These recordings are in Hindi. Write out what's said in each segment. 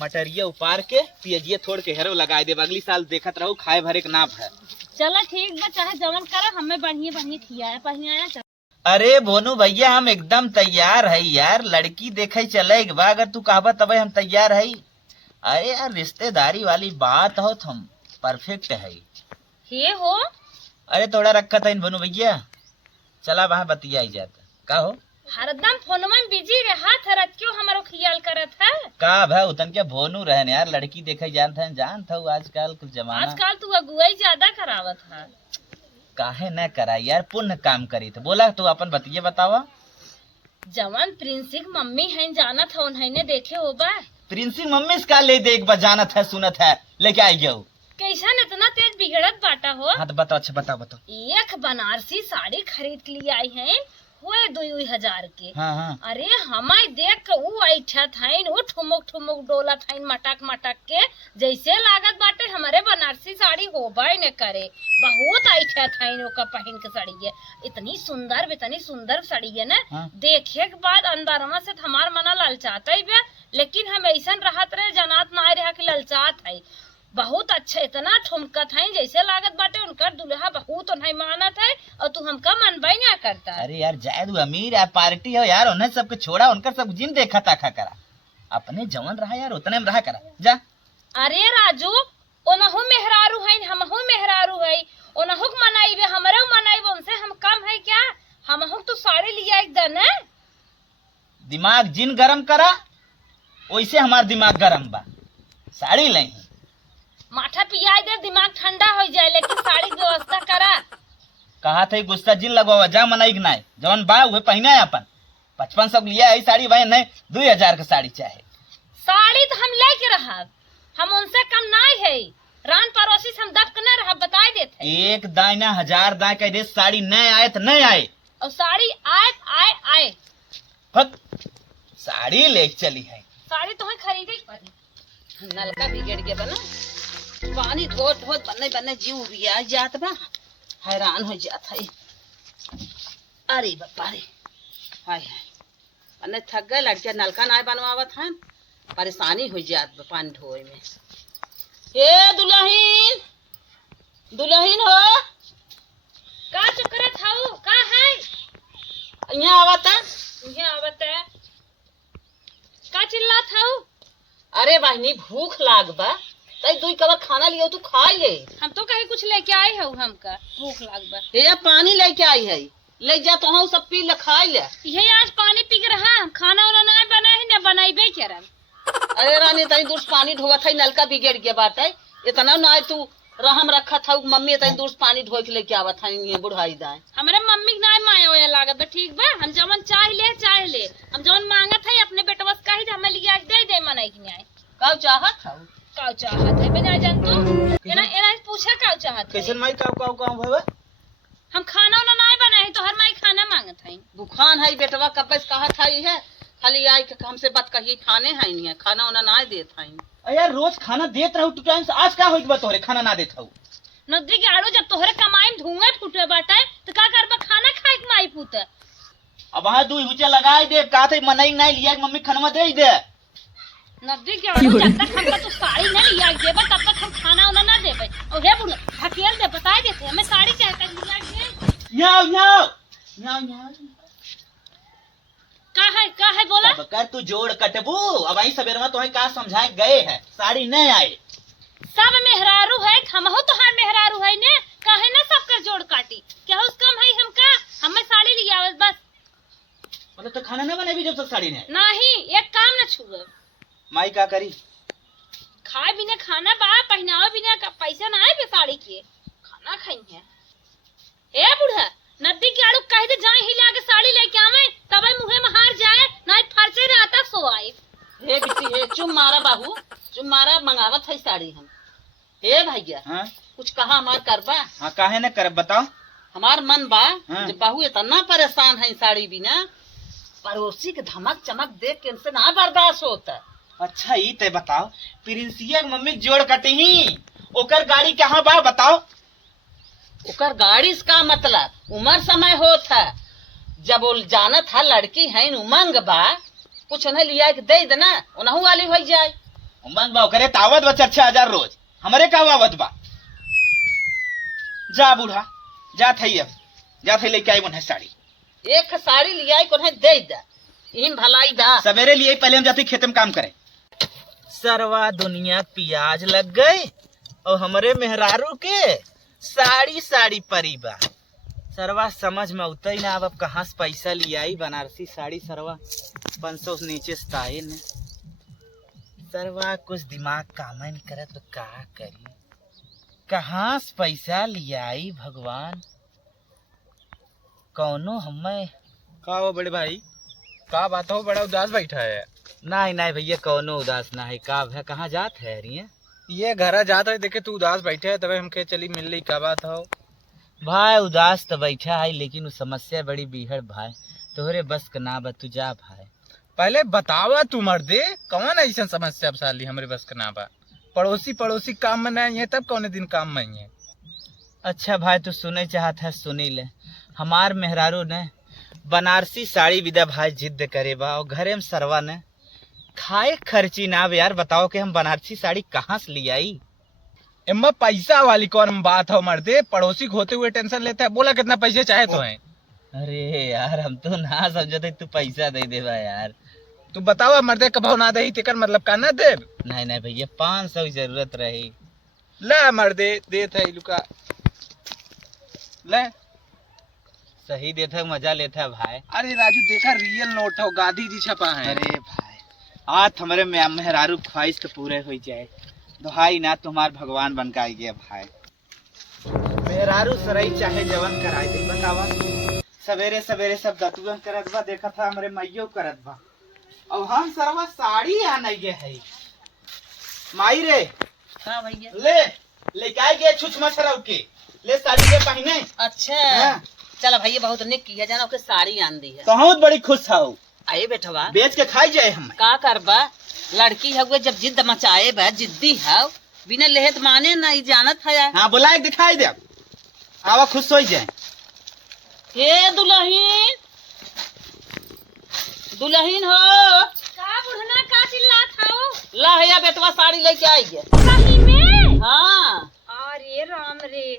मटरिया उपार के पियजिया थोड़ के हेरो लगाए दे, अगली साल देखत रहू खाए भरे के नाप है। चला ठीक बा, चाहे जवन करा, हमें बढ़िया बढ़िया खिया पहिया। अरे बोनू भैया हम एकदम तैयार है यार, लड़की देखे चले एक बार, अगर तू कहबा तब हम तैयार है। अरे यार रिश्तेदारी वाली बात हो, तुम परफेक्ट है। हे हो अरे थोड़ा रखा था इन बोनू भैया, चला वहाँ बतिया जाता का हो। हरदम फोन में बिजी रहा था, क्यों हमारो ख्याल करत है का भाई उतन के भोनू रहने यार, लड़की देखे जान था आजकल कुछ जमाना। आजकल तू अगुवाई ज्यादा करावत है। काहे न करा यार, पुण्य काम करी तो बोला तू अपन बतिये बतावा। जवान प्रिंसिक मम्मी है जानत है, उन्हें देखे हो बा। प्रिंसिक मम्मी इसका ले देख जानत है सुनत है, लेके आई जाओ। कैसा इतना तेज बिगड़त बाटा हो। हाँ तो बताओ, अच्छा बताओ। एक बनारसी साड़ी खरीद के लिए आई है, हुए 2,000 के। हाँ। अरे हमारे देख के ऊ ऐठा थाइन, ऊ ठुमुक ठुमुक डोला थाइन मटक मटक के, जैसे लागत बाटे हमारे बनारसी साड़ी होबे न करे। बहुत ऐठा थाइन ओका पहन के साड़ी है, इतनी सुंदर साड़ी है ना। हाँ? देखे के बाद अंदरमा से हमार मना ललचाता ही बे, लेकिन हम ऐसा रहत रहे जनात ना रहा कि ललचात है। बहुत अच्छा, इतना ठुमकत है जैसे लागत बाटे उनकर दुल्हा बहुत नहीं मानत है, और तू हमका मनबई ना करता। अरे यार जायद अमीर है, पार्टी हो यार, उन्हें सबके छोड़ा, उनका सब जिन देखा ताखा करा, अपने जवन रहा यार उतने में रहा करा जा। अरे राजू ओनहु मेहरारू है, हमहु मेहरारू है, ओनहु मनाइबे हमरे मनाइबे, उनसे हम कम है क्या। हमहु तो साड़ी लिया एक दिन है। दिमाग जिन गरम करा वैसे हमार दिमाग गरम बा, साड़ी नहीं माथा पिया दे, दिमाग ठंडा हो जाए, लेकिन साड़ी की व्यवस्था करा। कहा था गुस्सा जिन लगवा जा मनाई ना जवन बा हुए पहना है अपन 5500 लिया है साड़ी भाई, नहीं 2000 का साड़ी चाहे। साड़ी तो हम लेके रहा, हम उनसे कम नहीं है। रान पड़ोसी से हम दब न रहा, बता देते। एक दाना 1000 दाए कह दे, साड़ी नहीं आए तो नहीं आए, और साड़ी आए फक साड़ी ले चली है। साड़ी तो खरीदे पड़ी। नलका बिगड़ गया बना, पानी धोत धोत बने जीव भी आ जात बा, हैरान हो जात है। अरे बापा रे, हाय बने थक गए, लड़कियां नलका ना बनवावत हैं, परेशानी हो जात बा पानी ढोए में। हे दुल्हीन हो का चक्कर थाऊ का है यहाँ आवत है। यहाँ आवत है, का चिल्ला थाऊ। अरे बहनी भूख लाग बा, तई दुई कवर खाना लियो तू खा ले। हम तो कहीं कुछ लेके आए हो, हमका भूख लाग बा। ये पानी लेके आई है, ले जा तो हम सब पी ले खा ले। यही आज पानी पी के रहा, खाना वाना ना बना है ना बनाइबे करब। अरे रानी तनी दूर पानी ढोवत है, नलका बिगड़ गया बाटे, इतना ना तू रहम रखा था। मम्मी तनी दूर पानी ढो के लेके आवत है, बुढ़ाई दाए। हमारे मम्मी ना माया वाया लागत बा, ठीक बा। हम जवन चाह ले हम जवन मांगत है अपने बेटवा से कही हमें लिया दे मनाई की न्याय। का चाहत था का चाहत है बिना जान तू एना पूछा का चाहत है। कैसन माई का भवा हम खाना वाना ना बनाए तो हर माई खाना मांगत है। बुखान है बेटवा कब से कहा था है, खाली आई के हमसे बात कही खाने है नहीं, खाना वाना ना देत है। यार रोज खाना देत रहू तू टाइम से, आज का होई बा तोहरे खाना ना देत हूँ। नदी के आड़ो जब तोहरे कमाई में धुआं फूटे बाटे तो का करबा, खाना खाए के माई पूत। अब वहाँ 2 हुचा लगाए दे, कहा था मनई नहीं लिया मम्मी खनवा दे दे। नदी के आड़ो जब तक हमका तो साड़ी ना लिया देबा तब तक हम खाना वाना ना देबे। और हे बुढ़ा हकेल दे, बता देते हमें साड़ी चाहता लिया दे। न्याव का है बोला। कर तू जोड़ कटबू, अब आई सवेरवा तो का समझाए गए है, साड़ी नहीं आए। सब मेहरारू है, हमहु तो हार मेहरारू है ने, कहे ना सब कर जोड़ काटी, क्या उस कम है हमका, हमें साड़ी लिया आवत बस। मतलब तो खाना ना बने भी जब तक साड़ी नहीं। नहीं एक काम न छुए। माई का करी, खाए बिना खाना बा, पहनावे बिना पैसा ना है साड़ी के, खाना खाई है। ए बुढ़ा नदी के आड़ू कह दे जाए हिला के साड़ी लेके आवे, तब मुहे में हार जाए ना फरसे रहता सो आई। हे बिटी हे चुम मारा बाबू, चुम मारा मंगावत है साड़ी हम। हे भैया हाँ? कुछ कहा हमार करबा। हाँ काहे न कर बताओ। हमार मन बा हाँ? जब बहू इतना परेशान है साड़ी बिना, पड़ोसी के धमक चमक देख के इनसे ना बर्दाश्त होता। अच्छा ई ते बताओ, प्रिंसिया के मम्मी जोड़ कटी ही, ओकर गाड़ी कहाँ बा बताओ। ओकर गाड़ी से का मतलब, उम्र समय होत है, जब वो जानत है लड़की है उमंग बा, कुछ उन्हें लिया के दे देना, उन्हों वाली हो जाए। उमंग बा करे तावत बा 4-6 रोज हमरे का आवत बा। जा बूढ़ा जा थई अब जा थई लेके आई मन है साड़ी। एक साड़ी लियाई कोने दे दे इन भलाई दा सवेरे लिए पहले हम जाते खेत में काम करे। सरवा दुनिया प्याज लग गई और हमरे मेहरारू के साड़ी साड़ी परी बा। सरवा समझ में उतर ना अब कहाँ से पैसा लियाई बनारसी साड़ी। सरवा 500 से नीचे स्ताए ने। सरवा कुछ दिमाग काम नहीं करे तो का करी, कहाँ से पैसा लियाई भगवान। कौनो हमें का हो बड़े भाई, का बात हो, बड़ा उदास बैठा है। नहीं नहीं भैया कौनो उदास ना है। का है कहाँ जात है रिया? ये घर जात है देखे तू उदास बैठे है तबे हमके चली मिल ली। का बात हो भाई? उदास तो बैठा है लेकिन वो समस्या बड़ी बीहड़ भाई, तोहरे बस का ना बा। तू जा भाई। पहले बतावा तू मर्दे कौन ऐसा समस्या अब साली हमरे बस का ना बा। पड़ोसी काम में नहीं है तब कौन दिन काम में है। अच्छा भाई तू सुने चाहत है सुनी ले। हमार मेहरारू ने बनारसी साड़ी विदा भाई जिद करे बा और घरे में सरवा ने खाए खर्ची ना बा। यार बताओ कि हम बनारसी साड़ी कहाँ से ले आई? इम्मा पैसा वाली कौन बात हो मर्दे, पड़ोसी को होते हुए टेंशन लेता है। बोला कितना पैसे चाहे तो है। अरे यार हम तो ना समझते तू पैसा दे देवा यार। तू बतावा मर्दे कभाव ना दे तेकर मतलब का ना दे। नहीं नहीं भैया 500 की जरूरत रही। ले मर्दे देत है लुका ले। सही देता है मजा लेता है भाई। अरे राजू देखा रियल नोट हो, गांधी जी छपा है। अरे भाई आज हमारे मेहरारू ख्वाहिश तो पूरे हो जाए। दुहाई ना तुम्हार भगवान बन के आई गया भाई। मेहरारू सरई चाहे जवन कराई दे बतावा। सवेरे सवेरे सब दतुअन करत बा, देखा था हमारे मैयो करत बा और हम सरवा साड़ी आने गए है। माई रे हाँ भैया ले लेके आई गए छुछ मछरव के ले साड़ी ले पहने। अच्छा हाँ। चला भैया बहुत निक किया जाना ओके साड़ी आन दी है। बहुत बड़ी खुश हो। आए बेटवा बेच के खाई जाए हम। का करबा, लड़की है जब जिद मचाए बा जिद्दी है बिना लेहत माने ना ई जानत है। हाँ बुला के दिखाई दे आवा खुश हो जाए। हे दुल्हन दुल्हन हो का बुढ़ना का चिल्लात हो? ला भैया बेटवा साड़ी लेके आई है। सही में? हाँ अरे राम रे,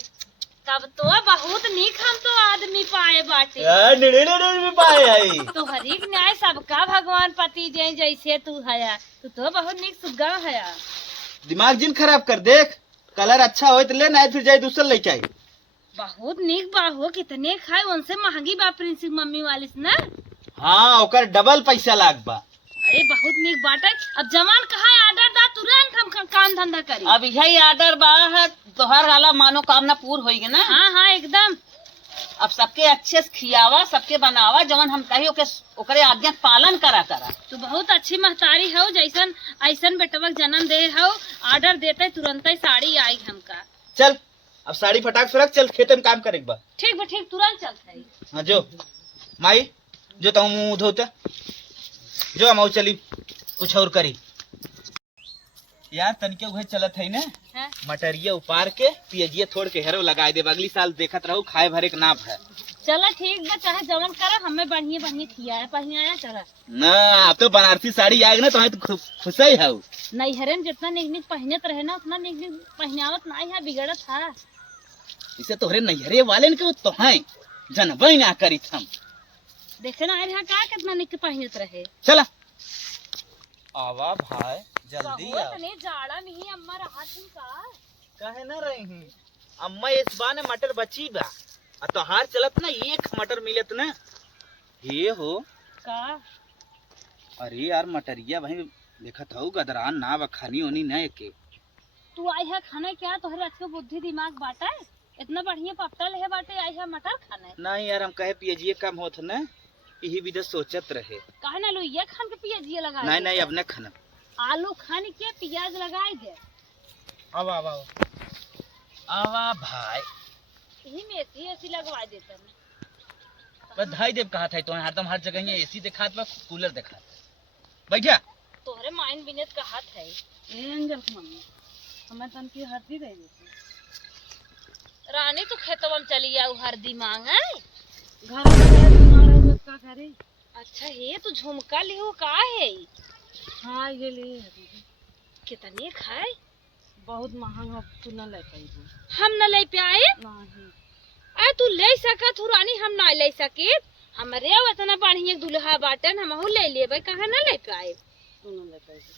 तब तो बहुत निक हम तो आदमी पाए बाटे। तो हरिक न्याय सबका भगवान पति जे जैसे तू हया, तू तो बहुत निक सुग्गा हया। दिमाग जिन खराब कर देख, कलर अच्छा हो तो ले नहीं फिर जाए दूसरा लेके आई। बहुत निक बा हो, कितने खाए उनसे महंगी बा प्रिंसिप मम्मी वाली से ना। हाँ ओकर डबल पैसा लाग बा। अरे बहुत निक बाटे। अब जमान कहा आर्डर दा तुरंत हम काम धंधा करी। अब यही आर्डर बा है तोहर वाला मानो कामना पूर होगी ना। हाँ हाँ एकदम। अब सबके अच्छे से खियावा सबके बनावा जवन हम कही ओकरे आज्ञा पालन करा। तू बहुत अच्छी महतारी हो, जैसन ऐसन बेटवा जन्म दे हो। ऑर्डर देते तुरंत ही साड़ी आई हमका। चल अब साड़ी फटाक से रख, चल खेते में काम करे एक बार। ठीक बा ठीक, तुरंत चलते। हाँ जो माई जो तुम मुँह धोते जो हम चली कुछ और करी। यार तनिके उहे चलत है ना हाँ? मटरिया उपार के पियजिया थोड़ के हेरो लगाए दे। अगली साल देखत रहू खाए भरे के नाप है। चला ठीक बा, चाहे जवन करा हमें बढ़िया बढ़िया खियाया पहिनाया चला। ना अब तो बनारसी साड़ी आएगी ना तो खुश ही है। नैहरे में जितना निक निक पहनत रहे ना उतना निक निक पहनावत नहीं है, बिगड़त था। इसे तोहरे नैहरे वाले ने तो है जनबई ना करी हम देखे ना आए का कितना निक पहनत रहे। चला आवा भाई जल्दी आ। बहुत ने जाड़ा नहीं अम्मा राहत थी का। कहे ना रही अम्मा इस बार मटर बची बा आ तो हार चलत ना एक मटर मिलत ना ये हो का। अरे यार मटरिया भाई देखत हो गदरान ना बा खानी होनी ना के। तू आई है खाने क्या तोहरे अच्छे बुद्धि दिमाग बाटा है? इतना बढ़िया पपटल है बाटे आई है मटर खाने। नहीं यार हम कहे पियजिए कम होत ना यही विधि सोचत रहे। कहे ना लो ये खान के पियाज लगा। नहीं नहीं अब न खाना आलू खाने के प्याज लगाए दे। अब आवा भाई यही में ऐसी लगवा देते हैं। बधाई देव कहा था तो हरदम हर जगह ये एसी दिखात बा कूलर दिखात बैठा। तोहरे माइन बिनेत का हाथ है एंगल मम्मी हमें तन की हरदी दे देती। रानी तो खेतवा में चली आऊ हरदी मांगे घर में का करे। अच्छा ये तो झुमका लियो का है? हाँ ये ले कितने खाए? बहुत महंगा तू न ले पाइबू। हम न ले पाए? नहीं अरे तू ले सकत हो रानी, हम ना ले सके। हमरे इतना बढ़िया दुल्हा बाटन, हमहू ले लेबै, कहाँ न ले पाए। तू न ले पाइबू।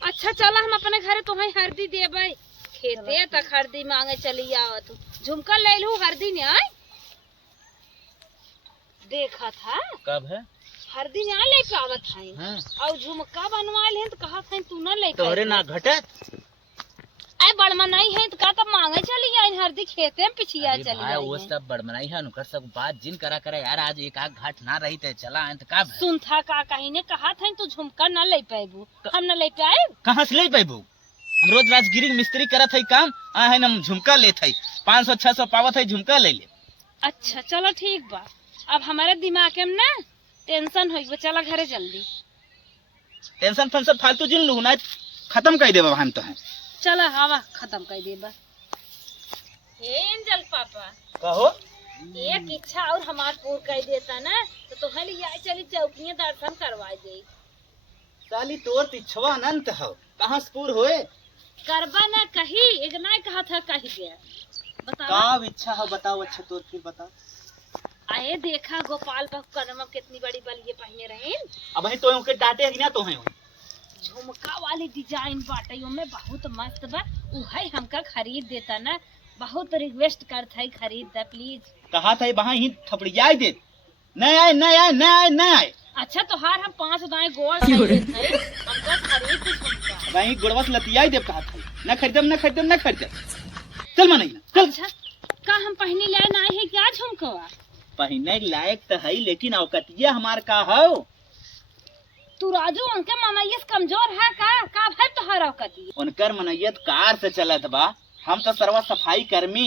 अच्छा चला हम अपने घरे तुम्हें हरदी देबै। खेते तक हरदी मांगे चली आवत। झुमका ले लू, हरदी ने आए देखा था कब है? हरदी ने ले पावत है। हाँ। और झुमका बनवाए हैं तो कहा था तू न ले तोहरे ना घटत? अरे बड़मा नहीं है तो का तब मांगे चली आई हरदी खेते में पिछिया अरे चली भाई आई वो हैं। सब बड़मनाई है नुकर सब बात जिन करा करे यार, आज एक आध घाट ना रही थे चला आए तो कब है? सुन था का कहीं ने कहा था तू झुमका न ले पाएबू, हम न ले पाए। कहाँ से ले पाइबू? हम रोज राजगिरी मिस्त्री करत है काम, आ है ना झुमका लेत है 500-600 पावत है, झुमका ले ले। अच्छा चलो ठीक बा। अब हमारे दिमाग में ना टेंशन होई, चला घरे जल्दी। टेंशन फंसन फालतू जिन लू ना खत्म कर देबा हम तो है। चला हवा खत्म कर देबा। हे एंजल पापा, कहो एक इच्छा और हमार पूर कर देता ना तो तुम्हें यहाँ चली चौकियां दर्शन करवा दे। साली तोर तिछवा अनंत हो, कहाँ से पूर होए? करबा ना कही, एक ना कहा था कही गया। बताओ का इच्छा हो बताओ। अच्छा तो फिर बताओ। आए देखा गोपाल बाबू कनमा कितनी बड़ी बलिए पहने रहे। अब ही तो उनके डांटे है कि ना तो है झुमका वाली डिजाइन बाटे में बहुत मस्त बा, उहे हमका खरीद देता ना। बहुत रिक्वेस्ट करता है खरीद दे प्लीज। कहा था वहाँ ही थपड़ियाई दे, नहीं आए नहीं आए नहीं आए नहीं आए। अच्छा तो हार हम 5 दाएं गोड़ दे देते हैं, हमका खरीद दे झुमका। वहीं गुड़वा से लतियाई देव कहा था, न खरीदम न खरीदम न खरीदम। चल मनाई ना चल। अच्छा का हम पहनी लाए ना है क्या झुमकवा? पहने लायक तो है लेकिन औकतिया हमार का हो। तू राजू उनके मनैयस कमजोर है का है तोहरा औकती? उनकर मनैयत कार से चलत बा, हम तो सर्वा सफाई कर्मी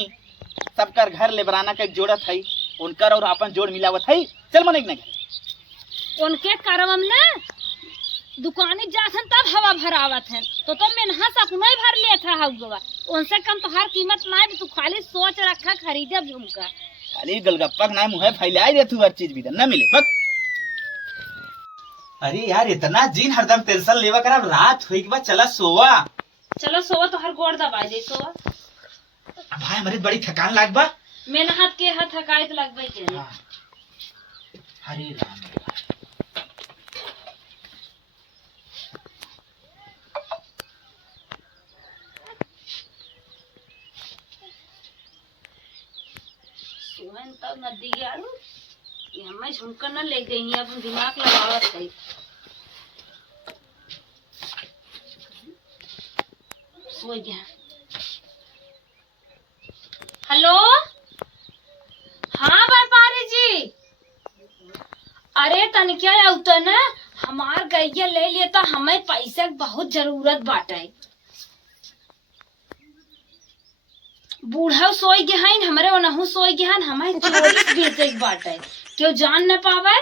सबकर घर लेबराना का एक जोड़त है, उनकर और अपन जोड़ मिलावत है। चल मनाई ना घर। उनके करम ना दुकानी जाथन तब हवा भरावत है तो मेनहा सपना ही भर लिया था हवा। उनसे कम तो हर कीमत ना है, तू खाली सोच रखा खरीदे झुमका। खाली गलगप्पा ना मुँह फैलाई दे तू, हर चीज भी न मिले बस। अरे यार इतना जीन हरदम टेंशन लेवा कर, अब रात हुई के बाद चला सोवा। चलो सोवा तो हर गोड़ दबाई दे सोवा। भाई हमारी बड़ी थकान लाग बा। मेन हाथ के हाथ थकाई तो लगबई के। हरे राम। सुहन तब नदी गयालू ये हमें झुमका न ले गई, अब दिमाग लगावत है। सो गया। हेलो हाँ व्यापारी जी, अरे तनिका आउता ना हमार गैया ले लेता, हमें पैसा की बहुत जरूरत बाटे। बूढ़ा सोई गहन हमरे ओनहु सोई गहन, हमें चोरी बेचे के बाटे, क्यों जान न पावे।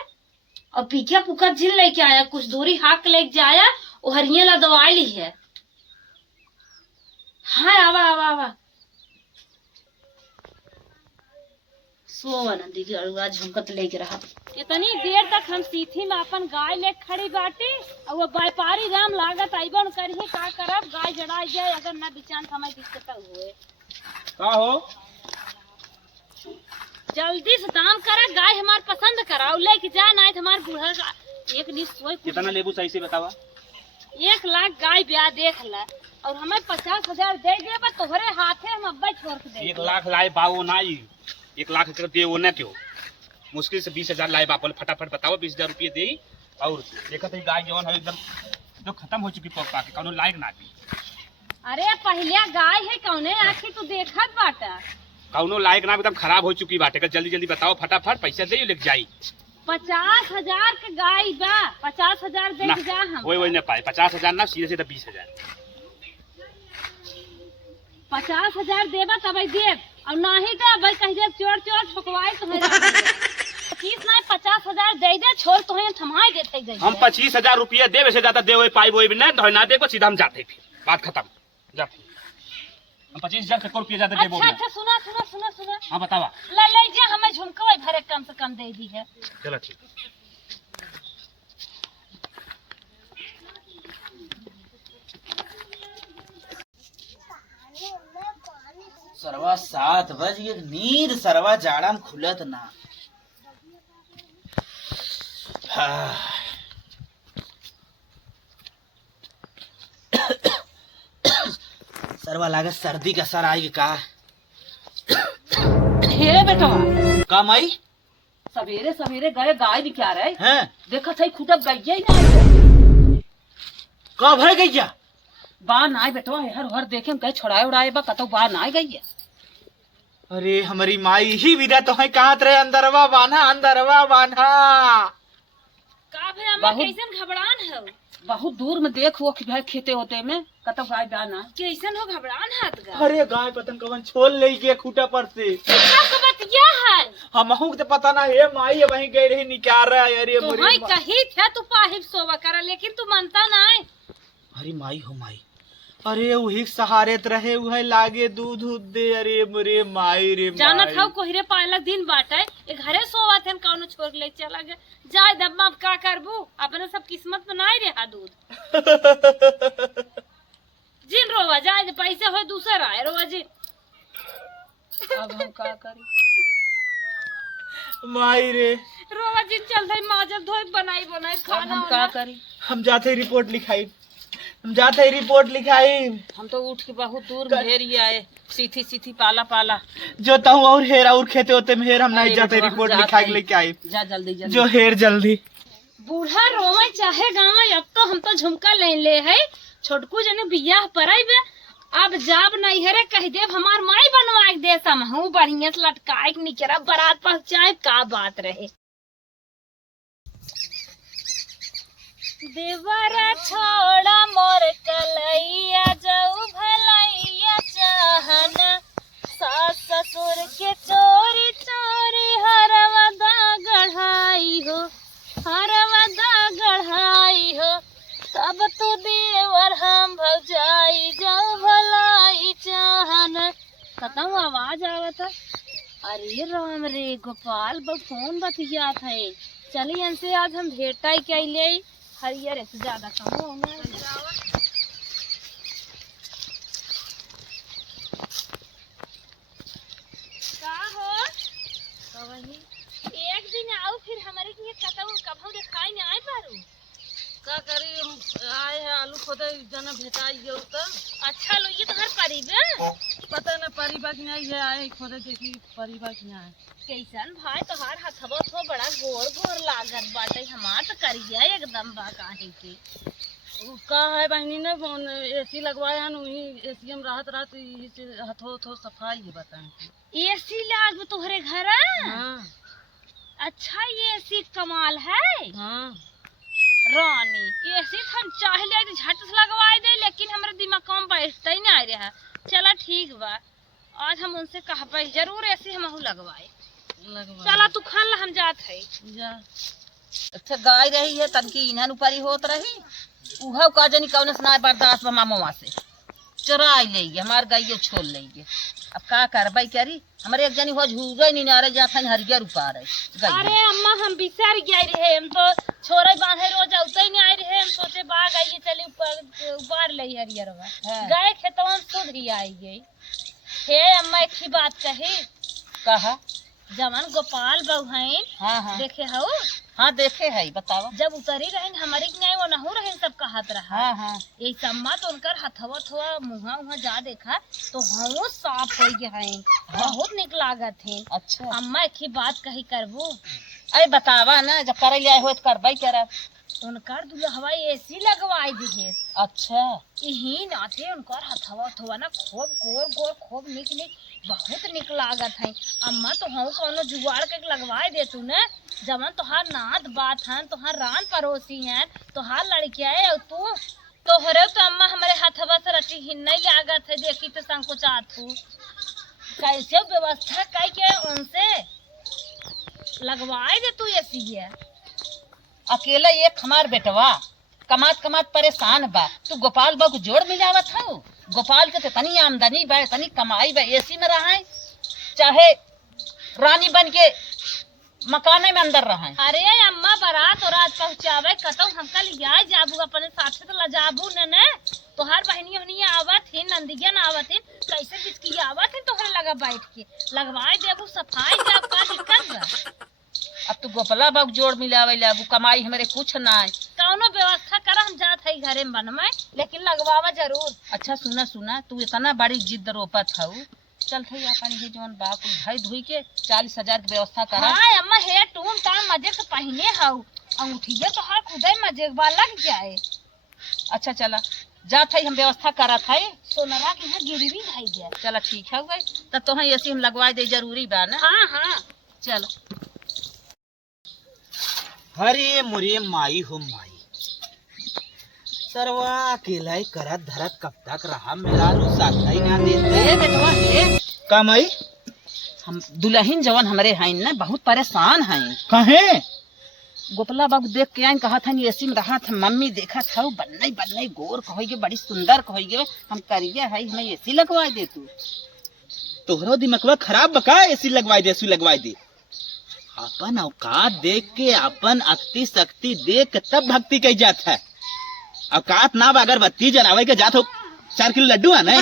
और पीछे पुकर झिल लेके आया, कुछ दूरी हाक लेके जाया, वो हरिया ला दवाई ली है। हाँ आवा आवा आवा। सोवा नंदी की अड़ुआ झुमकत लेके रहा। इतनी देर तक हम सीथी में अपन गाय ले खड़ी बाटे, और वो व्यापारी राम लागत आइबन करही का करब, गाय जड़ा जाए अगर न बिचान समय दिक्कत हुए। का हो जल्दी से दाम करा, गाय हमार पसंद कराओ लेके जा, नहीं तो हमार बूढ़ा का एक निस सोई। कितना लेबू सही से बतावा। 1 लाख गाय ब्याह देख ला, और हमें 50,000 दे दे, बस तोहरे हाथे हम अब्बा छोड़ के दे। 1 लाख लाए बाबू ना, 1 लाख कर दे वो न क्यों, मुश्किल से 20,000 लाए बाप, फटाफट बताओ 20,000 रुपये दे। और देखा था गाय जवन है एकदम जो खत्म हो चुकी पक्का के, कौनो लायक ना थी। अरे पहले गाय है कौने आखिर तू देखत बाटा, कौनो लायक ना, एकदम खराब हो चुकी बाटे। जल्दी जल्दी बताओ फटाफट, पैसा दे लेके जाई। 50,000 के गाय बा, 50,000 दे ना के जा हम। वही न पाए, 50,000 ना, सीधे सीधे 20,000। 50,000 देबा तब देव, और नहीं दे भाई कह दे चोर चोर ठोकवाई तुम्हें। 25 नहीं 50,000 दे दे, छोड़ तुम्हें थमाई देते गई। हम 25,000 रुपया दे, वैसे ज्यादा दे पाई वो भी नहीं, ना दे सीधा हम जाते, फिर बात खत्म जाते। हम 25,000 रुपया ज्यादा दे। अच्छा अच्छा सुना सुना सुना सुना। हाँ बतावा। ले ले जे हमें झुमका भरे कम से कम दे दी है। चलो ठीक। सरवा 7 बज गए, नींद सरवा जाड़ा में खुलत ना। सरवा लागत सर्दी का सर आई का। हे बेटा का माई सवेरे सवेरे गए गाय भी क्या रहे हैं? देखा था खुटब गई ही ना का भर गईया? बा ना बेटवा हर हर देखे कहे छोड़ाए उड़ाए बा कतो बा ना गई है। अरे हमारी माई ही विदा तो है कहाँ रहे, अंदरवा बान्हा अंदरवा बान्हा। का भे अम्मा बहुत- कैसन घबरान है? बहुत दूर में देख वो कि भाई खेते होते में कतो गाय बा ना। कैसन हो घबरान हाथ गा? अरे गाय पतन कवन छोल ले गए खूटा पर से। का बतिया है? हमहू के तो पता ना है, माई वहीं गई रही निकाल रहा है। अरे तो मोरी भाई मा- कही थे तू पाहिब सोवा करा, लेकिन तू मानता ना है। अरे माई हो माई, अरे वही सहारे रहे वही लागे दूध उध दे। अरे मोरे माई रे जाना माई। था कोहरे पाला दिन बाटे ए घरे सोवा थे कौनो छोड़ ले चला गया। जाय दब्बा अब का करबू, अपने सब किस्मत में नहीं रहा दूध। जिन रोवा जाए दे, पैसे हो दूसरा आए रोवा जिन। अब हम का करी माई रे, रोवा जिन चल दे माजब धोई बनाई बनाई अब खाना हम का वाना। करी। हम जाते ही रिपोर्ट लिखाई, हम जाते ही रिपोर्ट लिखाई। हम तो उठ के बहुत दूर में हेर ही आए सीथी सीथी पाला पाला। जो ताऊ और हेर और खेते होते में हेर हम नहीं अरे जाते बेटवा, रिपोर्ट जाते लिखा के ही। लेके आई। जा जल्दी जल्दी जो हेर जल्दी। बूढ़ा रोवा चाहे गाँव, अब तो हम तो झुमका ले ले है। छोटकू जने बियाह पराई बे, अब जाब नहीं हरे कह देव हमार माई बनवाए दे समहू बढ़िया से लटकाए के निकरा बारात पहुंचाए। का बात रहे देवरा छोड़ा मोर कलैया जाऊ भलैया चाहना, सास ससुर के चोरी चोरी हरवदा गढ़ाई हो, हरवदा गढ़ाई हो। तब तू देवर हम भौजाई जाऊ भलाई चाहना। खत्म आवाज आवत है। अरे राम रे गोपाल बा फोन बतिया थे। चलिए इनसे आज हम भेटा ही क्या ले हरियर से ज्यादा कम होना। का हो कवही एक दिन आओ फिर हमारे के कतऊ कभू दिखाई नहीं आए पारू। का करी हम आए हैं आलू खोदे जना भेटाई गयो तो अच्छा लो ये तो घर परिबे पता न परिबा की नहीं है आए खोदे देखी परिबा की नहीं। कैसन भाई तोहार हथवा तो बड़ा गोर गोर लागत बाटे, हमार तो करिया एकदम बा काहे के। का है बहनी ने फोन एसी लगवाया है वही एसी में राहत रात हथो थो सफाई है बताएं। एसी लाग तोहरे घर? हाँ अच्छा ये एसी कमाल है। हाँ रानी एसी हम चाह ले तो झट से लगवा दे, लेकिन हमारे दिमाग में बैठता ही नहीं रहा। चला ठीक बा, आज हम उनसे कहबे जरूर एसी हम लगवाए। लगवा चला तू खान ला, हम जात है। जा अच्छा गाय रही है तनकी इन्हन ऊपरी होत रही उहा का जनी कौन से ना बर्दाश्त बा मामा से चुराई लेगे हमार गाय छोड़ लेगे। अब का करबई करी हमारे एक जनी हो झूगे नहीं नारे जाथन हरियर ऊपर है। अरे अम्मा हम बिसर गए रहे, हम तो छोरे बांधे रोज औते ही नहीं आए रहे। हम सोचे बाग आइए चले ऊपर ले हरियरवा हाँ। गए खेतवा में खुद ही आई गई। हे अम्मा एक ही बात कही, कहा जमन गोपाल बहुन हाँ हाँ देखे हो हाँ देखे है बतावा। जब उतरी रहे हमारे के नहीं वो नहू रहे सब कहत रहा। हाँ हाँ ये सम्मा तो उनकर हथवा थोड़ा मुहा उहा जा देखा तो हम साफ हो गए हैं, बहुत निक लागत है। अच्छा अम्मा एक ही बात कही करबू, अरे बतावा ना जब करे आए हो तो करबई करा। उनकर दुल्हवा एसी लगवाई दी। अच्छा यही नाते उनकर हथवा थवा ना खूब गोर गोर खूब निक निक बहुत निक लागत है। अम्मा तो हम कोनो जुगाड़ के लगवाए दे तू ने, जमन तोहार नात बात है तोहार रान पड़ोसी हैं तोहार लड़किया है तू तोहरे तो अम्मा हमारे हथवा से रटी ही नहीं लागत है। देखी तो संकोचात हूँ कैसे व्यवस्था कई के उनसे लगवाए दे तू एसी है। अकेला एक हमार बेटवा कमात कमात परेशान बा तू गोपाल बा को जोड़ मिलावत हो। गोपाल के तो तनी आमदनी बा तनी कमाई बा एसी में रहा चाहे रानी बन के मकाने में अंदर रहा। अरे अम्मा बारात और आज पहुँचावे कतौ हम कल जाए जाबू अपने साथे तो लजाबू ने तोहार बहनी हनी आवत है, नंदिया ना आवत है, कैसे किसकी आवत है तोहरे लगा बैठ के लगवाए देबू सफाई देब, का दिक्कत बा? अब तू गोपला बाबू जोड़ मिलावे ले, अब कमाई हमारे कुछ ना है। कौनो व्यवस्था करा, हम जात है घरे में बनवाए, लेकिन लगवावा जरूर। अच्छा सुना सुना, तू इतना बड़ी जिद रोपत हऊ, चल थई अपन ये जवन बा कुल धई धुई के 40,000 की व्यवस्था करा। हाँ अम्मा हे टूम टाम मजे के पहने हऊ, अंगूठिया तो हर खुदे मजे बा लग जाए। अच्छा चला जा थई, हम व्यवस्था करत है। सोनरा के यहाँ गिरवी धाई गया। चला ठीक है गई, तब तो ऐसी हम लगवा दे, जरूरी बा ना। हाँ हाँ चल अरे मुरे माई हो माई, सरवा अकेला ही करत धरत कब तक रहा, मेरा साथ ही ना देते। ए बेटवा हे, का माई? हम दुल्हन जवन हमरे हैं ना बहुत परेशान हैं। कहे? गोपला बाबू देख के आइन, कहा था ऐसी में रहा था, मम्मी देखा था बन्नई बन्नई गोर कहोगे, बड़ी सुंदर कहोगे, हम करिए है हमें ऐसी लगवा दे तू। तोहरो दिमागवा खराब बका, ऐसी लगवाई दे, ऐसी लगवाई दे। अपन औकात देख के, अपन अक्ति शक्ति देख के तब भक्ति कही जात है। औकात ना अगरबत्ती जलावे के जात हो 4 किलो लड्डू है ना।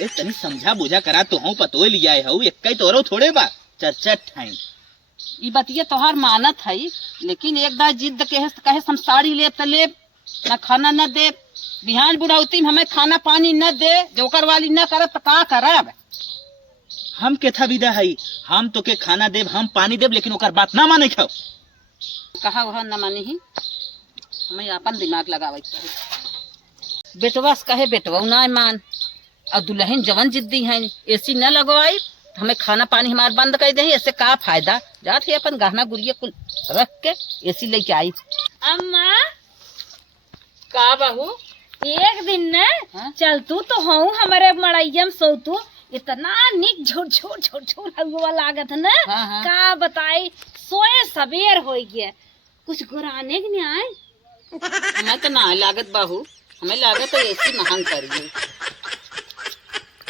ए तनी समझा बुझा करा तो हूँ पतो लिया है, एक तोरो थोड़े बा चर्चा ठाई। ये बतिया तोहार मानत है, लेकिन एक दाई जिद कहे हम साड़ी लेब त लेब, न खाना न दे, बिहान बुढ़ौती में हमें खाना पानी न दे, जोकर वाली न करब तो का करब? हम केथा विदा है, हम तो के खाना देब, हम पानी देब, लेकिन ओकर बात ना माने खाओ। कहा वह न मानी ही, हमें अपन दिमाग लगावे बेटवा से कहे बेटवा ना मान, और दुल्हन जवन जिद्दी है ऐसी न लगवाई, हमें खाना पानी हमार बंद कर दे, ऐसे का फायदा? जात है अपन गहना गुड़िया कुल रख के ऐसी लेके आई। अम्मा का बहू? एक दिन न हाँ? चल तू तो हूँ हमारे मड़ैया में सो तू, इतना निक झोर झोर झोर झोर हवा लागत न। हाँ, हाँ। का बताई, सोए सबेर हो गया, कुछ गुराने के नहीं आए। हमें तो ना लागत बहू, हमें लागत तो ऐसी महंग करिए।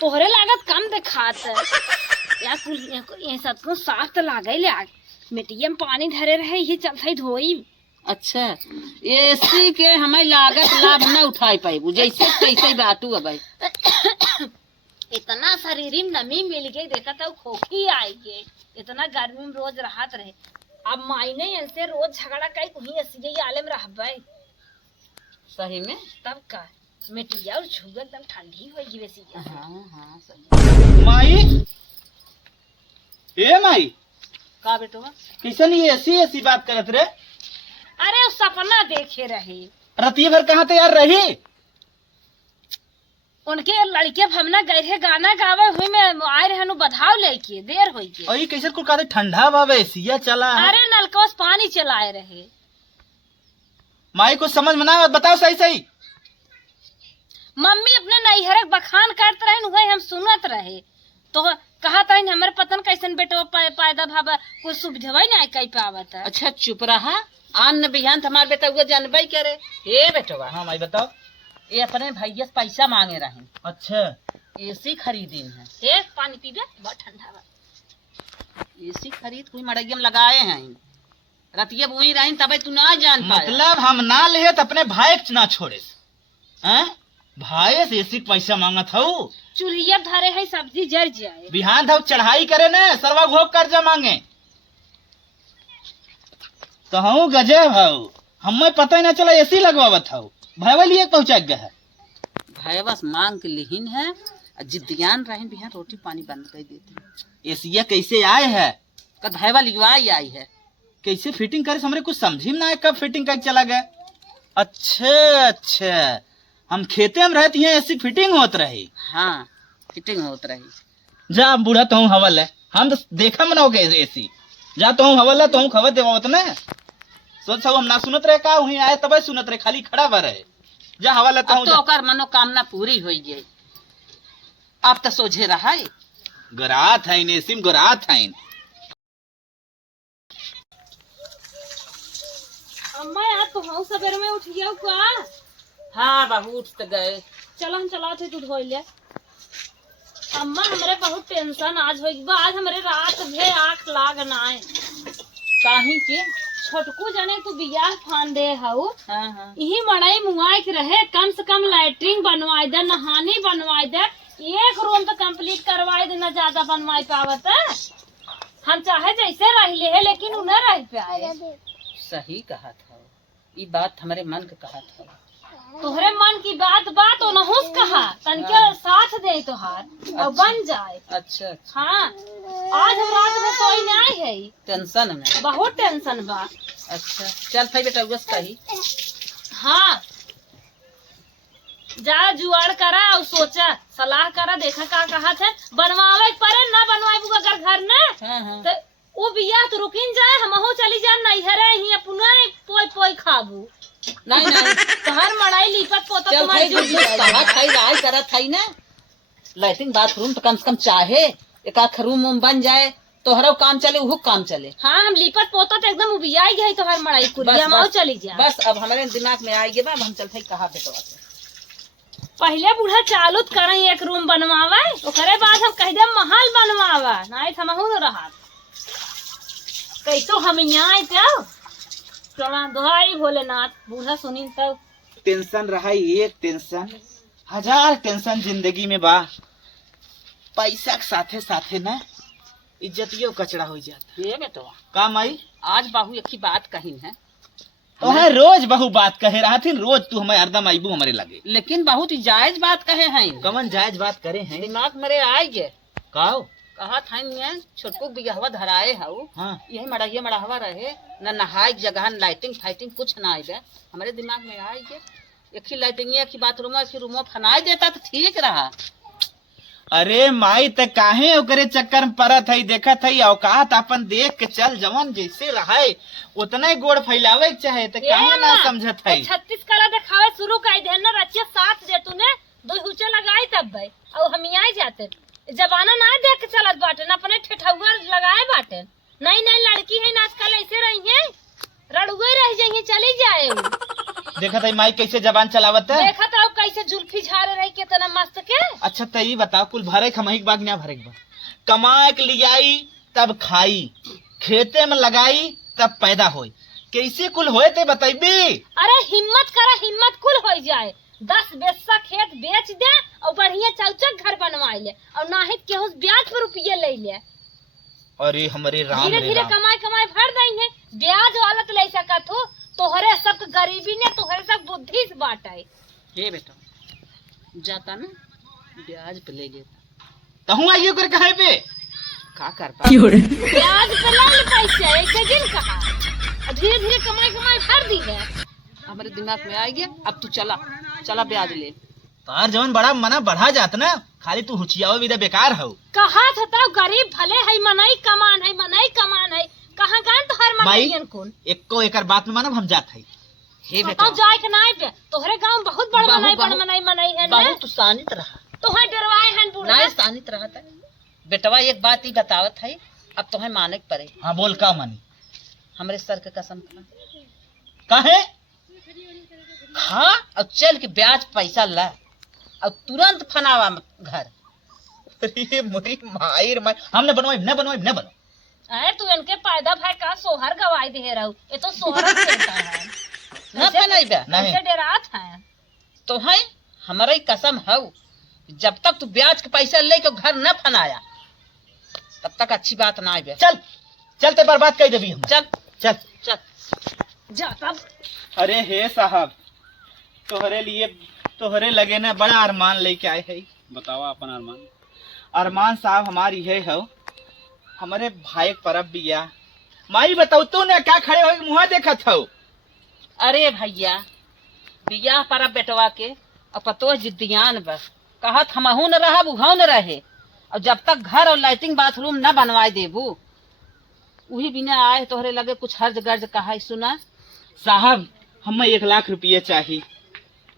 तोहरे लागत कम दिखात या कुल ये सब को साफ तो लागे ले, मिट्टिया में पानी धरे रहे, ये चलते धोई। अच्छा ऐसी के हमें लागत लाभ न उठाई पाई, जैसे कैसे बाटू अब इतना शरीर में नमी मिल गई, देखा था खोखी आई गई, इतना गर्मी में रोज राहत रहे। अब मायने ऐसे रोज झगड़ा कई कहीं ऐसी आले में रहबे सही में। तब का मिट्टिया और छुआ एकदम ठंडी होगी वैसी। हाँ हाँ सही। माई, ए माई, का बेटवा? कैसे नहीं ऐसी बात करत रे? अरे वो सपना देखे रहे, रतिया भर कहाँ तैयार रही? उनके लड़के भमना गए थे गाना गावे हुई में आए रहे नु बधाव लेके, देर हो गई। और ये कैसे कुल कहते ठंडा बाबे सिया चला है। अरे नलका से पानी चलाए रहे। माई को समझ में ना आवत, बताओ सही सही। मम्मी अपने नैहर बखान करते रहे, वही हम सुनत रहे, तो कहा था हमारे पतन कैसन बेटो पैदा भाबा कुछ सुविधा नहीं कह पावत। अच्छा चुप रहा, आन बिहान हमार बेटा हुआ जानबे करे। हे बेटवा, हाँ माई बताओ। ये अपने भैया से पैसा मांगे रहे, अच्छा एसी खरीदीन है। हे पानी पीबे, बहुत ठंडा बा। एसी खरीद कोई मड़ैया में लगाए हैं, रतिया बुई रही तबे तू ना जान पाया। मतलब हम ना ले तो अपने भाई के ना छोड़े हैं? भाई से ऐसी पैसा मांगत हूँ, चूल्हिया धरे है सब्जी जर जाए, बिहान धव चढ़ाई करे न सरवा घोप कर्जा मांगे तो हूँ गजब हूँ, हमें पता ही ना चला ऐसी लगवावत हूँ। भाई लिए पहुँचा गया है, भाई बस मांग के लिहिन है, जिद्दियान रहे बिहान रोटी पानी बंद कर देते। ऐसिया कैसे आए है? कद भाई वाली आई है, कैसे फिटिंग करे हमरे कुछ समझी में ना आए, कब फिटिंग करके चला गया। अच्छा अच्छा, हम खेते में रहती हैं ऐसी फिटिंग होत रही। हाँ फिटिंग होत रही। जा बूढ़ा तो हूँ हवल है, हम तो देखा मना हो ऐसी जा तो हूँ हवल है, तो हूँ खबर देवावत ना सोच हम ना सुनत रहे, का वहीं आए तब सुनत रहे, खाली खड़ा बा रहे। जा हवल है तो हूँ तो ओकर मनोकामना पूरी हो गई, अब तो सोझे रहा है। गरात है नेसिम, गरात है। अम्मा यार तो हम सवेरे में उठ गया का। हाँ बहू उठ तो गए। चलो हम चला थे दूध होइले। अम्मा हमारे बहुत टेंशन आज होगी बा, आज हमारे रात भे आँख लाग ना है। काहे के? छोटकू जने तू बियाह फांदे हऊ हाँ हाँ यही मड़ाई मुआई के रहे, कम से कम लाइटिंग बनवाई दे, नहानी बनवाई दे, एक रूम तो कंप्लीट करवाई दे, न ज्यादा बनवाई पावत है। हम चाहे जैसे रह ले है लेकिन उन्हें रह पे आए। सही कहा था, ये बात हमारे मन का कहा था। तोहरे मन की बात बात और नहुस कहा तनके साथ दे तोहार और बन जाए। अच्छा अच्छा, हाँ आज हम रात में सोई नहीं है, टेंशन में। बहुत टेंशन बा। अच्छा चल भाई बेटा बस कही। हाँ जा जुआड़ करा और सोचा सलाह करा, देखा का कहा थे बनवावे परे ना बनवाए अगर घर न हाँ हाँ तो वो बियाह तो रुकिन जाए, हमहू चली जाए नैहरे ही अपना पोई पोई खाबू। नहीं नहीं तोहर मड़ाई लिपत पोता चल तुम्हारी भाई जुट जाए। कहा थाई राय करा थाई ना, लैट्रिन बाथरूम तो कम से कम चाहे एक आख रूम उम बन जाए, तोहरा काम चले वो काम चले। हाँ हम लिपत पोता तो एकदम उबिया गई तोहर मड़ाई कुली हम चली जाए। बस अब हमारे दिमाग में आएगी बा, अब हम चलते कहा बेटवा से। पहले बूढ़ा चालू करें एक रूम बनवावे, ओकरे बाद हम कह दे महल बनवावा, नहीं हमहू न रहा कैसो हम यहाँ आए चला दोहाई भोलेनाथ बूढ़ा सुनी तब। टेंशन रहा एक टेंशन, हजार टेंशन जिंदगी में बा, पैसा के साथे साथे ना इज्जतियो कचरा हो जाता। ये बेटवा का माई आज बाहू एक ही बात कही है, तो है रोज बहु बात कहे रहा थी, रोज तू हमें हरदम आईबू हमारे लगे। लेकिन बहुत ही जायज बात कहे हैं, कमन जायज बात करे हैं। दिमाग मेरे आएगे। काओ कहा था छोटको बिगहवा धराए हऊ, हाँ यही मड़हिया मड़हवा रहे न, नहाए जगह न लाइटिंग फाइटिंग कुछ ना आए, हमारे दिमाग में आएगे। एक ही लाइटिंग एक ही बाथरूम एक ही रूम फनाई देता तो ठीक रहा। अरे माई त काहे ओकरे चक्कर में पड़त है, देखत है औकात अपन देख के चल, जवन जैसे रहे उतना ही गोड़ फैलावे के चाहे, तो काहे ना समझत है। 36 कला दिखावे शुरू कर दे ना, रचिया साथ दे तूने दो हुचे लगाई तब भाई और हम यहाँ जाते जबाना ना देख के चलत बाटे, अपने ठेठुआ लगाए बाटे। नई नई लड़की है आजकल ऐसे रही है, रड़ुए रह जाइए चली जाए। देखत है माई कैसे जबान चलावत है। देखत रहो कैसे जुल्फी झाड़े रही कितना मस्त के। अच्छा तो ये बताओ कुल भरे खमही के बाग ना भरे के बा, कमाए के लियाई तब खाई, खेते में लगाई तब पैदा होई, कैसे कुल होए ते बताइबी। अरे हिम्मत करा, हिम्मत कुल हो जाए, 10 बेस्सा खेत बेच दे और बढ़िया चौचक घर बनवाई ले और नाहित केहू ब्याज पर रुपये ले ले। अरे हमारे राम धीरे रे धीरे राम। कमाई कमाई भर देंगे, ब्याज वाला तो ले सकत हो, तोहरे सब के गरीबी ने तोहरे सब बुद्धि से बांटे। ये बेटा जाता ना ब्याज पे ले गए तहु आइयो कर कहे पे का कर पा, ब्याज पे ले पैसे ऐसे दिन कहा, और धीरे धीरे कमाई कमाई भर दी है। हमारे दिमाग में आ गया। अब तू चला चला ब्याज ले। तार जवन बड़ा मना बढ़ा जात ना, खाली तू हुचियाओ भी बेकार हो। कहा था गरीब भले है, मनई कमान है, मनई कमान है, कहाँ गए तो हर माई मनई कौन एको एकर बात में मानब हम जात है। हे बेटा बताओ जाए के नहीं पे, तोहरे गांव में बहुत बड़ बाहु- मनई बड़ बाहु- मनई मनई है ना, बहुत शानित रहा, तोहरे डरवाए हैं बूढ़ा। नहीं शानित रहा था बेटवा। एक बात ही बतावत है, अब तुम्हें माने के पड़े। हाँ बोल का मानी हमारे सर के कसम खा, काहे खा और चल के ब्याज पैसा ला और तुरंत फनावा घर। अरे मोरी मायर माय हमने बनवाई न बनवाई न बनो। अरे तू इनके पैदा भाई का सोहर गवाई दे रहू, ये तो सोहर देता है न फनाई बे नहीं ऐसे डरात है। तो है हमारी कसम है, जब तक तू ब्याज के पैसा लेके घर न फनाया तब तक अच्छी बात ना आए। चल चलते बर्बाद कर देबी हम। चल चल चल जाता अरे हे साहब तोहरे लिए तोहरे लगे ना बड़ा अरमान लेके आए है। बतावा अपन अरमान। अरमान साहब हमारी है हो, हमारे भाई के परब बिया। माई बताऊ तू ने क्या खड़े हो मुँह देखत हो। अरे भैया बियाह पर बेटवा के और पतो जिद्दियान बस कहत हमहू न रहा उहू न रहे, और जब तक घर और लाइटिंग बाथरूम न बनवाए देबू वही बिना आए तोहरे लगे कुछ हर्ज गर्ज कहा सुना। साहब हमें 1 लाख रुपये चाहिए।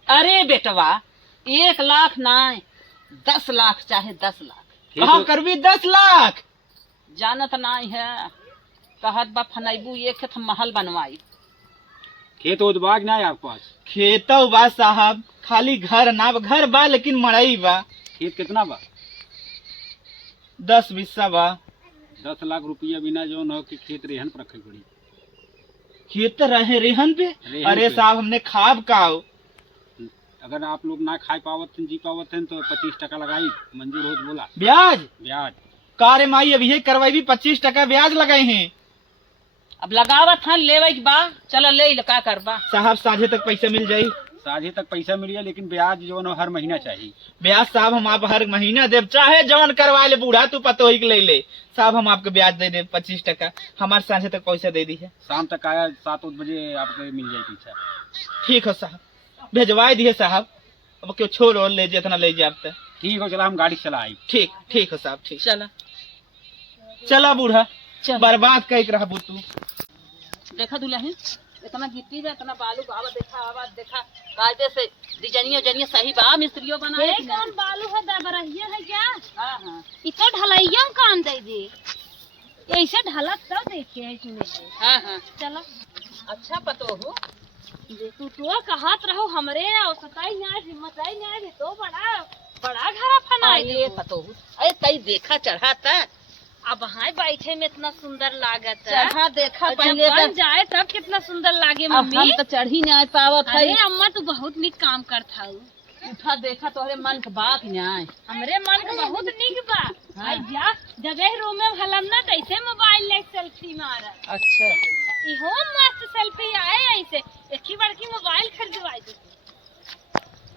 अरे बेटवा 1 लाख ना 10 लाख चाहे 10 लाख। कहाँ करबी 10 लाख। जानत नहीं है, कहत बा फनैबू ये खेत महल बनवाई। खेत उत बाग ना है आपके पास? खेतो बा साहब, खाली घर ना बा, घर बा लेकिन मड़ई बा। खेत कितना बा? 10 बिस्सा बा। 10 लाख रुपया बिना जो न के खेत रेहन पर रखे पड़ी। खेत रहे रेहन पे। रेहन अरे पे। साहब हमने खाब का अगर आप लोग ना खाए पावत थे जी पावत थे तो 25% लगाई मंजूर हो तो बोला ब्याज ब्याज। कार्य माई अभी ये करवाई भी 25% ब्याज लगाए हैं। अब लगावत हन लेवे के बा, चलो ले लो, का करबा। साहब साझे तक पैसा मिल जाई। साझे तक पैसा मिल गया लेकिन ब्याज जो है हर महीना चाहिए। ब्याज साहब हम आप हर महीना देव, चाहे जवन करवा ले बूढ़ा तू पतो ही के ले ले। साहब हम आपके ब्याज दे दे 25%। हमारे साझे तक पैसा दे दी है। शाम तक आया 7 बजे आपको मिल जाए पैसा। ठीक है साहब, भेजवाए दिए साहब। अब क्यों छोड़ और ले जितना ले जाए आप। ठीक हो, चला हम गाड़ी चलाई। ठीक ठीक है साहब, ठीक। चला चला बूढ़ा, चल। बर्बाद कह रहा तू। देखा दुल्हन, इतना गिट्टी है, इतना बालू आवा, देखा आवाज देखा कायदे से डिजाइनिया जनिया सही बा, मिस्त्रियों बनाए ये कौन बालू है दबरहिया है क्या? हाँ हाँ इतना ढलैया में काम दे दे, ऐसे ढलत तब देखे है सुने के। हाँ हाँ। चला अच्छा पतो हो, जे तू तो कहत रहो हमरे और सताई न्याय हिम्मत आई न्याय तो बड़ा बड़ा घरा फनाई ये दे। पतो हो, अरे कई देखा चढ़ाता अब वहाँ बैठे में इतना सुंदर लागत है। चढ़ा देखा और जब पहले बन जाए तब कितना सुंदर लागे अब हम मम्मी। तो चढ़ी नहीं पावत है। अरे अम्मा तू बहुत निक काम करता हूँ। उठा देखा तोहरे मन के बात न्याय। हमरे मन के बहुत निक बा। हाँ। आई जा जब एक रूम में हलम ना कैसे मोबाइल ले सेल्फी मारा। अच्छा इहो मस्त सेल्फी आए ऐसे एक ही बड़की मोबाइल खरीदवाई दे।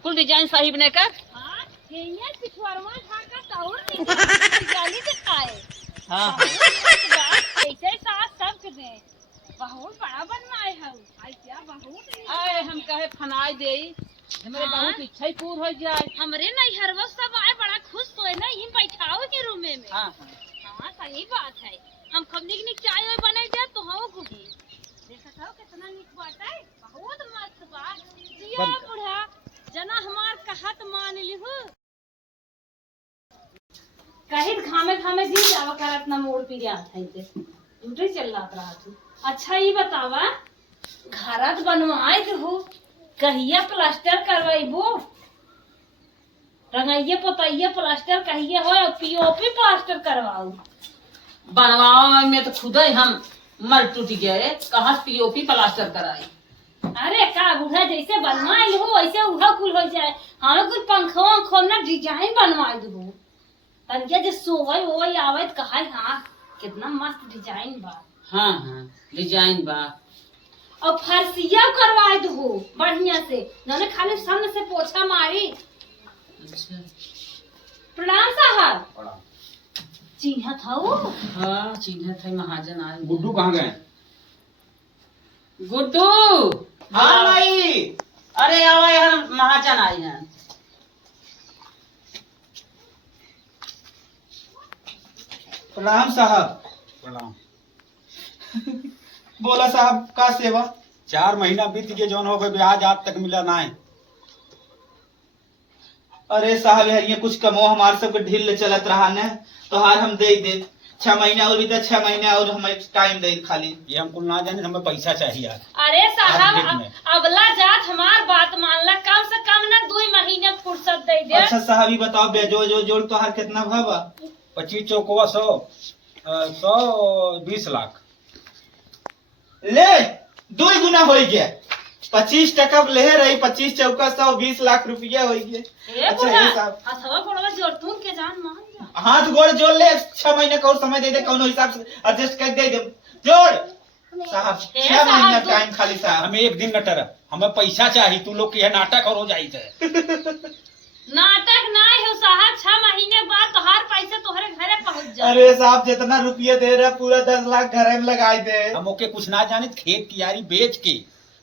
कुल डिजाइन सही बने कर। हाँ ये पिछवाड़वा ढाका तौर नहीं जाली दिखाए। हाँ ऐसे साथ सबके दे बहुत बड़ा बनवाए है। आई क्या बहुत आए हम कहे फनाई दे, हमारे हाँ। बहुत इच्छा ही पूर हो जाए। हमरे नैहरवा सब आए बड़ा खुश सोए ना यहीं बैठाओ के रूम में। हाँ हाँ हाँ सही बात है। हम कब निक चाय वाय बनाई दे तो हो गुही देखा था कितना निक बात है। बहुत मस्त बात दिया बूढ़ा जना हमार कहत मान लिहु। कहीं घामे घामे दी जावा करत ना मोड़ पी गया था इनसे झूठे चल रहा तू। अच्छा ये बतावा घरत बनवाए हो कहिया प्लास्टर करवाइबो? रंगाइए पोताइए प्लास्टर कहिए हो पीओपी प्लास्टर करवाओ। बनवाओ में तो खुद ही हम मर टूट गए, कहाँ पीओपी प्लास्टर कराई। अरे का बूढ़ा जैसे बनवाए हो वैसे उहा कुल हो जाए। हमें कुछ पंखवा उखवा ना डिजाइन बनवाए दो तनिया जे सोवई ओवई आवे त कहाई हाँ कितना मस्त डिजाइन बा। हाँ हाँ डिजाइन बा। और फर्शिया करवाए दो बढ़िया से ना खाली सामने से पोछा मारी। अच्छा प्रणाम साहब। चिन्ह था वो? हाँ चिन्ह थे, महाजन आए। गुड्डू कहाँ गए? गुड्डू हाँ माई। अरे आवा यार, महाजन आई हैं। प्रणाम साहब। प्रणाम। बोला साहब का सेवा? 4 महीना बीत गए जौन हो गए, ब्याज आज तक मिला ना है। अरे साहब यार ये कुछ कमो हमारे सबके ढील चलत रहा न तो हार हम दे 6 महीना और भी 6 महीना और हमें टाइम दे खाली। ये हमको ना जाने, हमें पैसा चाहिए आज। अरे आज साहब डेट में। अबला जात हमार बात मान ला कम से कम ना 2 महीना फुर्सत दे दे। अच्छा साहब ये बताओ बेजो जो जोड़ तो हार कितना भावा? 25 चौकवा 120 लाख। ले 2 गुना हो गया। 25% ले रही 25 चौका 120 लाख रुपया हो गया। ए अच्छा, बुढ़ा ये साहब। हथवा पड़वा जोड़तून के जान मान जा। हाथ गोड़ जोड़ ले 6 महीने का और समय दे दे कौन हिसाब से एडजस्ट कर दे दे जोड़ साहब। 6 महीना टाइम खाली साहब। हमें एक दिन न टरा, हमें पैसा चाहिए। तू लोग की है नाटक और हो जाई थे। नाटक ना है साहब। 6 महीने बाद तोहार पैसे तोहरे घरे पहुंच जाए। अरे साहब जितना रुपया दे रहा पूरा 10 लाख घर में लगाई दे। हम ओके कुछ ना जाने, खेत कियारी बेच के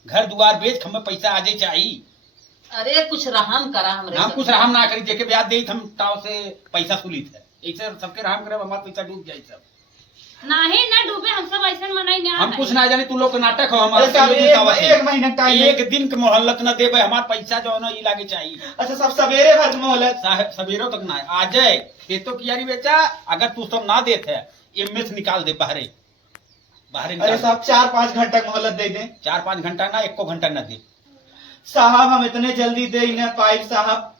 घर दुआर बेच हमें पैसा आजे चाहिए। अरे कुछ रहम करा हमरे। हम कुछ रहम ना करी, देखे ब्याज दे हम ताव से पैसा सुलित है। ऐसे सबके रहम करे हमारा पैसा डूब जाए सब। नाही ना डूबे हम सब ऐसे मनाई नहीं। हम कुछ ना जाने, तू लोग के नाटक हो अरे साहब हमारा। एक महीना टाइम है। एक दिन के मोहल्लत न देवे, हमारा पैसा जो है ना ये लागे चाहिए। अच्छा सब सवेरे भर की मोहलत। साहब सवेरों तक ना आ जाए। खेतों की यारी बेचा, अगर तू सब ना देते एम से निकाल दे बाहरे बाहरे। अरे साहब 4-5 घंटा की मोहलत दे दे। 4-5 घंटा ना 1 घंटा न दे। साहब हम इतने जल्दी दे न पाइप साहब,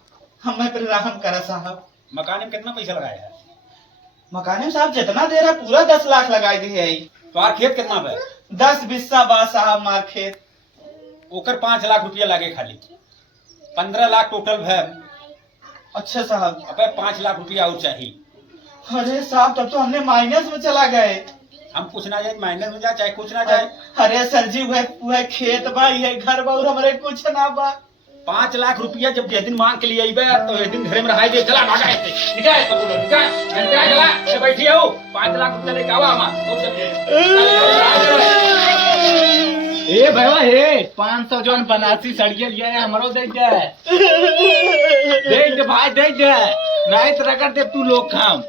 हमें पर रहम करा साहब। मकान में कितना पैसा लगाया है? मकान में साहब जितना दे रहा पूरा 10 लाख लगाई दी है। तुम्हारा खेत कितना है? 10 बिस्सा बा साहब मार खेत। ओकर 5 लाख रुपया लागे खाली, 15 लाख टोटल है। अच्छा साहब। अबे 5 लाख रुपया और चाहिए। अरे साहब तब तो हमने माइनस में चला गए। हम कुछ ना जाए माइनस में जा, चाहे कुछ ना जाए। अरे सर जी वह खेत बा, ये घर बा और हमारे कुछ ना बा। 5 लाख रुपया जब ये दिन मांग के लिए आईबे तो ये दिन घरे में रहाई दे। चला भागा ऐसे निकाल तो बोलो निकाल घंटा चला ए बैठी हो। 5 लाख रुपया लेके आवा हमार ए भैया हे 500 जोन बनारसी सड़िया लिया है हमरो दे दे भाई दे दे, नहीं तो रगड़ दे तू लोग खाम।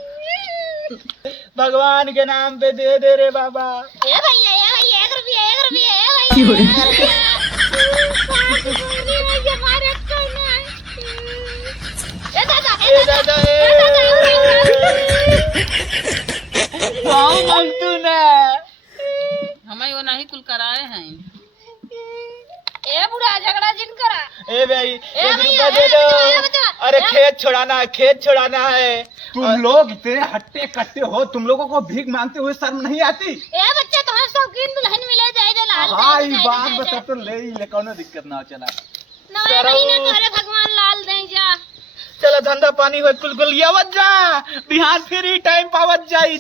भगवान के नाम पे दे दे रे बाबा। ए भैया 1 रुपया ए भैया हमारे करना ए दादा मांग तू ना। हमें वो नहीं कुल कराए हैं। ए बुढ़ा झगड़ा जिन करा। ए भाई ए 1 भैया, रुपया दे दो। ए बच्चा, अरे ए- खेत छोड़ाना है। तुम लोग इतने हट्टे कट्टे हो, तुम लोगों को भीख मांगते हुए शर्म नहीं आती? ए बच्चा तो हम शौकीन दुल्हन मिले जाए दे लाल हाँ दे ये दे, बात दे, बता दे। तो ले ही ले, कोनो दिक्कत ना हो। चला नया महीने करे भगवान लाल दे जा। चलो धंधा पानी हो कुल गुलियावत जा, बिहान फिर ही टाइम पावत जाई।